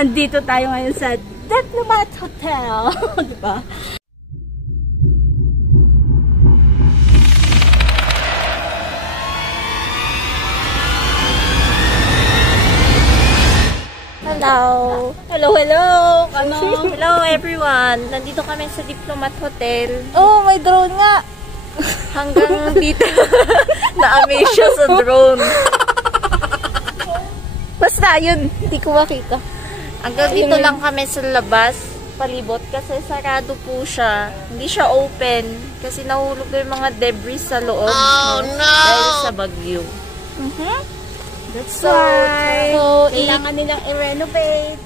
nandito tayo ngayon sa Diplomat Hotel. Diba? Hello! Hello, hello! Hello everyone! Nandito kami sa Diplomat Hotel. Oh, may drone nga! Hanggang dito. Na-amaze siya sa drone. Basta, yun. Hindi ko makita. Hanggang dito lang kami sa labas. Palibot. Kasi sarado po siya. Hindi siya open. Kasi nahulog na yung mga debris sa loob. Oh, no! Dahil sa bagyo. That's why. So, kailangan nilang i-renovate.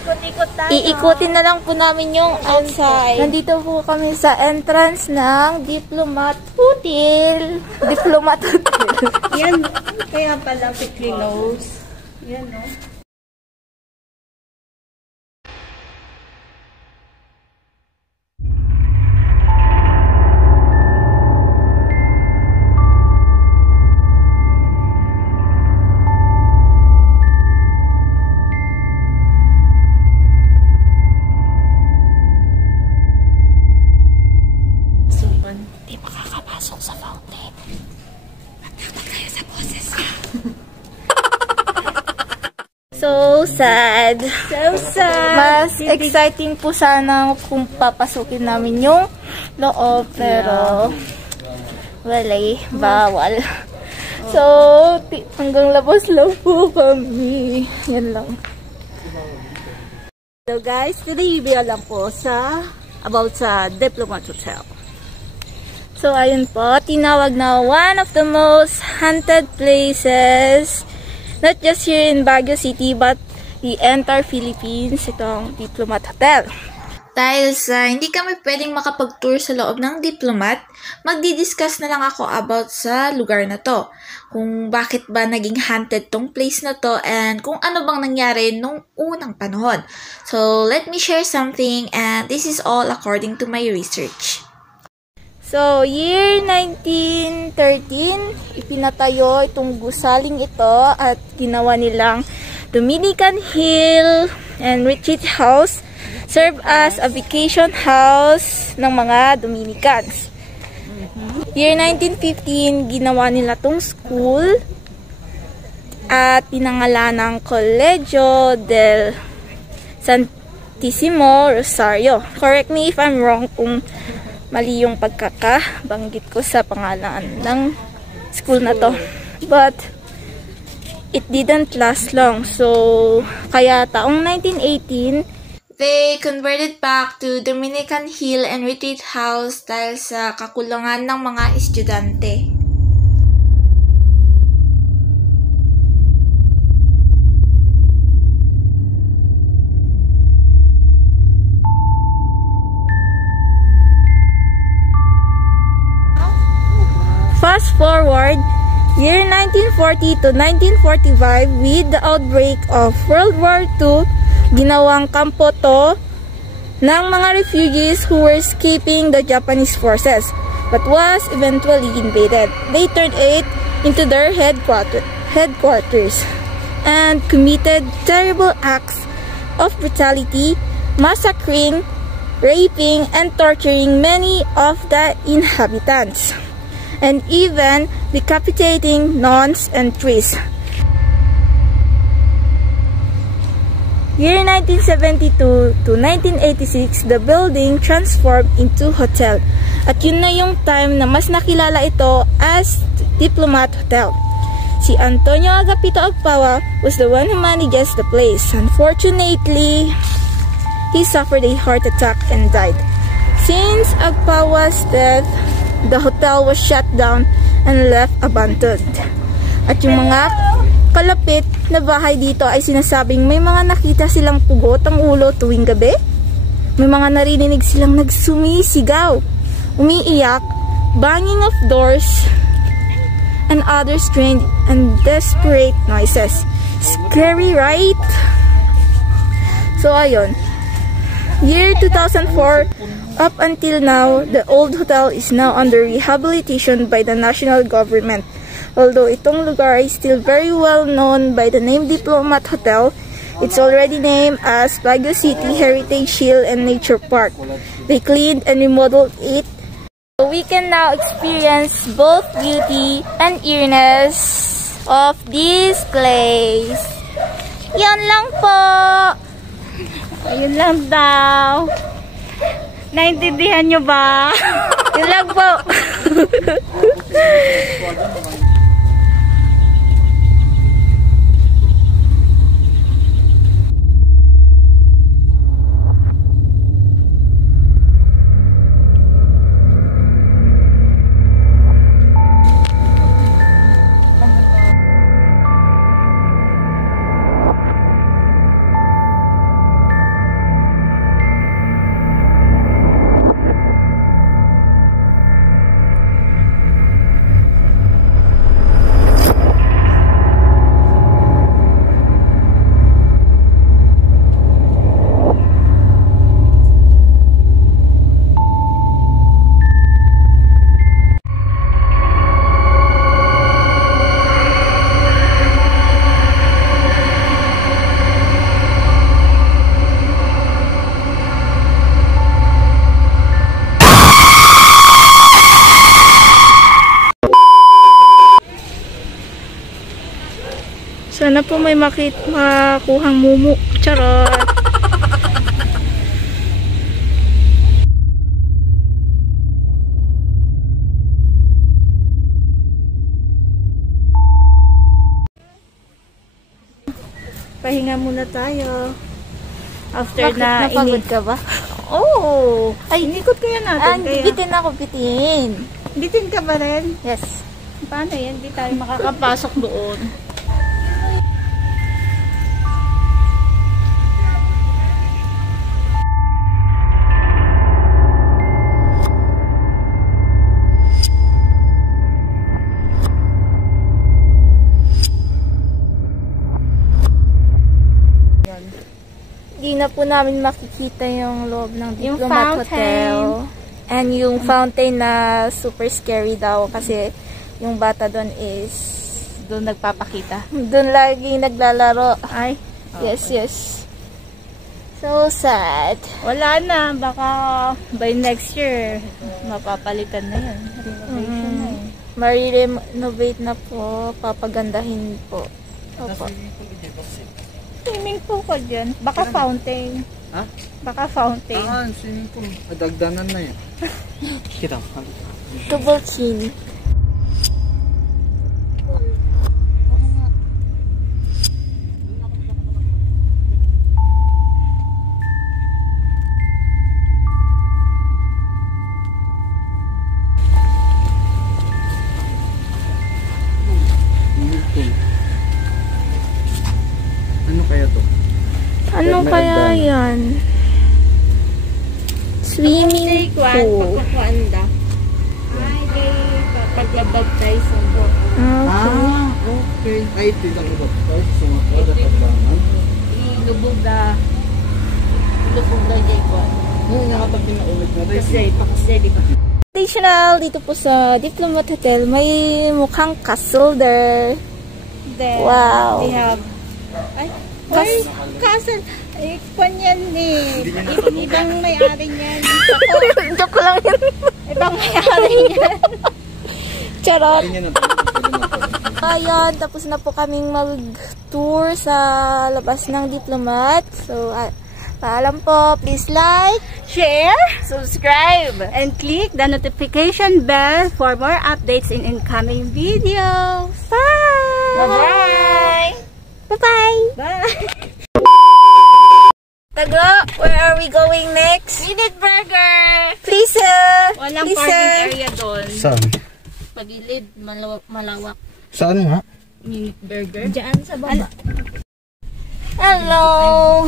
Ikot-ikot tayo. Iikutin na lang po namin yung outside. Nandito po kami sa entrance ng Diplomat Hotel. Diplomat Hotel. Yan. Kaya pala Picrinos. Yan, no? Hindi makakapasok sa fountain. Matapag tayo sa boses niya. So sad. So sad. Mas exciting po sana kung papasukin namin yung loob. Pero wala eh. Bawal. So, hanggang labas lang po kami. Yan lang. So guys, today ibigay lang po about sa Diplomat Hotel. So, ayun po, tinawag na one of the most haunted places, not just here in Baguio City, but the entire Philippines, itong Diplomat Hotel. Dahil sa hindi kami pwedeng makapag-tour sa loob ng Diplomat, magdi-discuss na lang ako about sa lugar na to. Kung bakit ba naging haunted tong place na to, and kung ano bang nangyari nung unang panahon. So, let me share something, and this is all according to my research. So, year 1913, ipinatayo itong gusaling ito at ginawa nilang Dominican Hill and Retreat House, serve as a vacation house ng mga Dominicans. Year 1915, ginawa nila itong school at pinangalan ng Colegio del Santissimo Rosario. Correct me if I'm wrong kung mali yung pagkakabanggit ko sa pangalan ng school na to. But, it didn't last long. So, kaya taong 1918, they converted back to Dominican Hill and Retreat House dahil sa kakulangan ng mga estudyante. Fast forward, year 1940 to 1945, with the outbreak of World War II, ginawang kampo to ng mga refugees who were escaping the Japanese forces, but was eventually invaded. They turned it into their headquarters and committed terrible acts of brutality, massacring, raping, and torturing many of the inhabitants, and even decapitating nuns and priests. Year 1972 to 1986, the building transformed into hotel. At yun na yung time na mas nakilala ito as Diplomat Hotel. Si Antonio Agapito Agpawa was the one who manages the place. Unfortunately, he suffered a heart attack and died. Since Agpawa's death, the hotel was shut down and left abandoned. At yung mga kalapit na bahay dito ay sinasabing may mga nakita silang pugot ang ulo tuwing gabi. May mga narinig silang nagsumisigaw, umiiyak, banging of doors, and other strange and desperate noises. Scary, right? So, ayun. Year 2004, up until now, the old hotel is now under rehabilitation by the national government. Although itong lugar is still very well known by the name Diplomat Hotel, It's already named as Baguio City Heritage Shield and Nature Park. They cleaned and remodeled it. So we can now experience both beauty and eeriness of this place. Yan lang po. Ayun lang daw. Naintindihan nyo ba? Yun lang po. Sana po may makuhang mumu. Charot. Pahinga muna tayo. After Bakit? na Napagod ka ba? Oh! Ay, inikot kaya natin. Bitin ako, bitin. Bitin ka ba rin? Yes. Paano yan? Di tayo makakapasok doon. Hindi na po namin makikita yung loob ng Diplomat Hotel. And yung fountain na super scary daw kasi yung bata doon is Doon nagpapakita. doon laging naglalaro. Ay. Yes, yes. So sad. Wala na. Baka by next year, mapapalitan na yun. Renovation na yun. Marirenovate na po. Papagandahin po. Opo. Swimming pool ko dyan. Baka fountain. Ha? Baka fountain. Swimming pool. Dagdanan na yan. Kita. Double chin. Ano kaya to? Ano kaya yan? Swimming pool. Pagkukuanda. Ay, pagbabaptize mo. Okay. Okay. Ay, ito yung nabaptize. Sumakada pagbangan. Ilubog na Jacob. Nakatabi na ulit na rin. Kasi, di ba? Additional, dito po sa Diplomat Hotel, may mukhang castle there. Then, Wow. they have, castle. Eh, kwan yan eh. Ibang may-ari niyan. Joke lang yun. Ibang may-ari niyan. Charot. Tingnan na. Ayan, tapos na po kaming mag-tour sa labas ng Diplomat. So, paalam po. Please like, Share, subscribe, and click the notification bell for more updates in incoming videos. Bye! Bye-bye! Bye-bye! Bye! Tago, where are we going next? Minute Burger! Please, Walang please, parking area doon. Saan? Pagilid, malawak. Saan nga? Minute Burger. Diyan sa baba. Hello!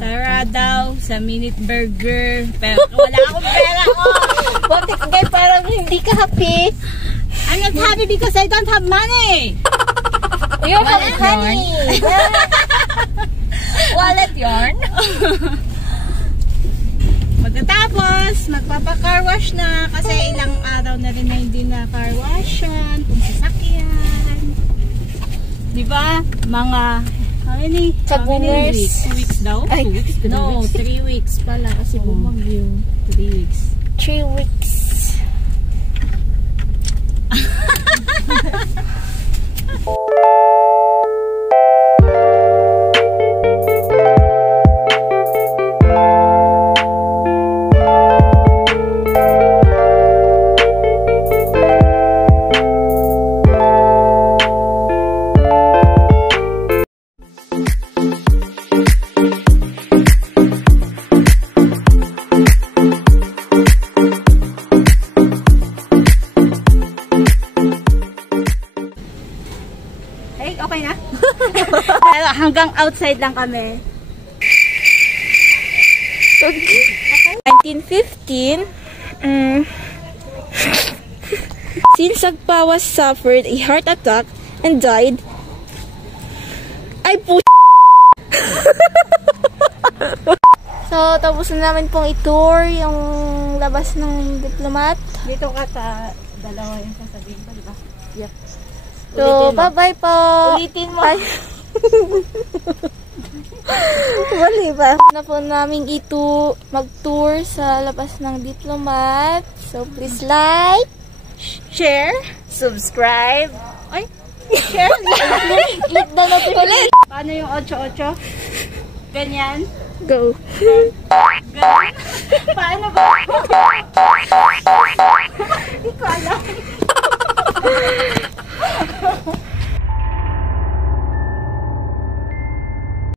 Tara daw sa Minute Burger. Pero wala akong pera ko. Bakit kay parang hindi ka happy? I'm not happy because I don't have money. You're honey. Wallet yarn. Pagkatapos, magpapa-car wash na kasi ilang araw na rin na hindi na car wash yan. Kung sasakyan. Di ba? Mga, how many Kabungers. weeks? 2 weeks daw? Ay, 2 weeks? no, 3 weeks pala kasi bumagyo. 3 weeks. 3 weeks. Hey, okay na? Hanggang outside lang kami. 1915, since Sagpawas suffered a heart attack and died, ay po. So, tapos na namin pong i-tour yung labas ng Diplomat. Dito ka sa dalawa yung sasabihin ko, di ba? Yep. So, bye-bye po. Ulitin mo. Bye. Wali ba? Na po namin mag-tour sa labas ng Diplomat. So, please like, Share, subscribe. Ay, share. Click the notification. Paano yung 8-8? Ganyan. go. Paano ba? Hindi ko alam.